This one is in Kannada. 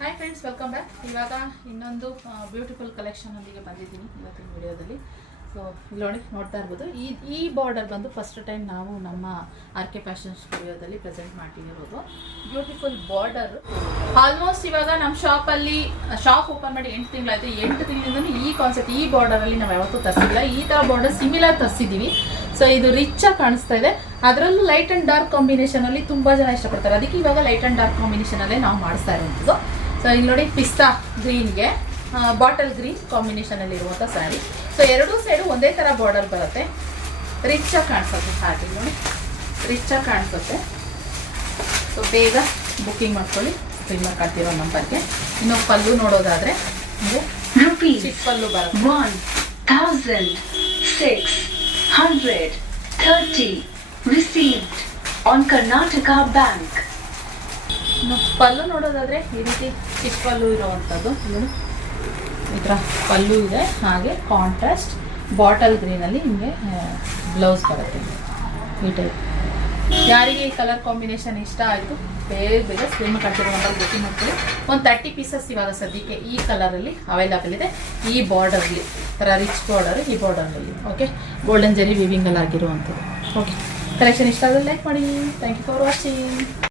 Hi friends, welcome back. ಇವಾಗ ಇನ್ನೊಂದು ಬ್ಯೂಟಿಫುಲ್ ಕಲೆಕ್ಷನ್ ಒಂದಿಗೆ ಬಂದಿದ್ದೀನಿ ಇವತ್ತಿನ ವಿಡಿಯೋದಲ್ಲಿ. ಸೊ ಇಲ್ಲಿ ನೋಡ್ತಾ ಇರ್ಬೋದು, ಈ ಬಾರ್ಡರ್ ಬಂದು ಫಸ್ಟ್ ಟೈಮ್ ನಾವು ನಮ್ಮ RK ಫ್ಯಾಷನ್ ಸ್ಟುಡಿಯೋದಲ್ಲಿ ಪ್ರೆಸೆಂಟ್ ಮಾಡ್ತಿರೋದು. Beautiful border. ಆಲ್ಮೋಸ್ಟ್ ಇವಾಗ ನಮ್ಮ ಶಾಪ್ ಓಪನ್ ಮಾಡಿ 8 ತಿಂಗಳಾಯಿತು. 8 ತಿಂಗಳಿಂದಲೂ ಈ ಕಾನ್ಸೆಪ್ಟ್, ಈ ಬಾರ್ಡರಲ್ಲಿ ನಾವು ಯಾವತ್ತೂ ತರಿಸಿಲ್ಲ. ಈ ಥರ ಬಾರ್ಡರ್ ಸಿಮಿಲರ್ ತರಿಸಿದ್ದೀವಿ. ಸೊ ಇದು ರಿಚ್ ಆಗಿ ಕಾಣಿಸ್ತಾ ಇದೆ. ಅದರಲ್ಲೂ ಲೈಟ್ ಆ್ಯಂಡ್ ಡಾರ್ಕ್ ಕಾಂಬಿನೇಷನಲ್ಲಿ ತುಂಬ ಜನ ಇಷ್ಟಪಡ್ತಾರೆ. ಅದಕ್ಕೆ ಇವಾಗ ಲೈಟ್ ಆ್ಯಂಡ್ ಡಾರ್ಕ್ ಕಾಂಬಿನೇಷನಲ್ಲೇ ನಾವು ಮಾಡಿಸ್ತಾ ಇರುವಂಥದ್ದು. ಸೊ ಇಲ್ಲಿ ನೋಡಿ, ಪಿಸ್ತಾ ಗ್ರೀನ್ಗೆ ಬಾಟಲ್ ಗ್ರೀನ್ ಕಾಂಬಿನೇಷನಲ್ಲಿ ಇರುವಂಥ ಸ್ಯಾರಿ. ಸೊ ಎರಡೂ ಸೈಡು ಒಂದೇ ಥರ ಬಾರ್ಡರ್ ಬರುತ್ತೆ. ರಿಚ್ ಆಗಿ ಕಾಣಿಸುತ್ತೆ. ಹಾಗೆ ನೋಡಿ, ರಿಚ್ ಆಗಿ ಕಾಣಿಸುತ್ತೆ. ಸೊ ಬೇಗ ಬುಕ್ಕಿಂಗ್ ಮಾಡ್ಕೊಳ್ಳಿ ಸ್ಕ್ರೀನ್ ಮೇಲೆ ಕಾಣ್ತಿರೋ ನಂಬರ್ಗೆ. ಇನ್ನು ಪಲ್ಲು ನೋಡೋದಾದರೆ ಚಿಕ್ಕ ಪಲ್ಲು ಬರುತ್ತೆ. 1630 received on Karnataka Bank. ಇನ್ನು ಪಲ್ಲು ನೋಡೋದಾದರೆ ಈ ರೀತಿ ಚಿಕ್ಕ ಪಲ್ಲು ಇರೋವಂಥದ್ದು. ನೋಡಿ, ಈ ಥರ ಪಲ್ಲು ಇದೆ. ಹಾಗೆ ಕಾಂಟ್ರಾಸ್ಟ್ ಬಾಟಲ್ ಗ್ರೀನಲ್ಲಿ ನಿಮಗೆ ಬ್ಲೌಸ್ ಬರುತ್ತೆ ಈ ಟೈಪ್. ಯಾರಿಗೆ ಈ ಕಲರ್ ಕಾಂಬಿನೇಷನ್ ಇಷ್ಟ ಆಯಿತು ಬೇಗ ಸ್ಕ್ರೀನ್ ಕಟ್ಟಿರೋ ನಂಬರ್ ಬುಕ್ಕಿಂಗ್ ಮಾಡ್ಕೊಳ್ಳಿ. ಒಂದು 30 ಪೀಸಸ್ ಇವಾಗ ಸದ್ಯಕ್ಕೆ ಈ ಕಲರಲ್ಲಿ ಅವೈಲಬಲ್ ಇದೆ. ಈ ಬಾರ್ಡರ್ಲಿ ಥರ ರಿಚ್ ಬಾರ್ಡರ್, ಈ ಬಾರ್ಡರ್ನಲ್ಲಿ ಓಕೆ, ಗೋಲ್ಡನ್ ಜರಿ ವಿವಿಂಗಲ್ಲಿ ಆಗಿರುವಂಥದ್ದು. ಓಕೆ, ಕಲೆಕ್ಷನ್ ಇಷ್ಟ ಆದರೆ ಲೈಕ್ ಮಾಡಿ. Thank you for watching.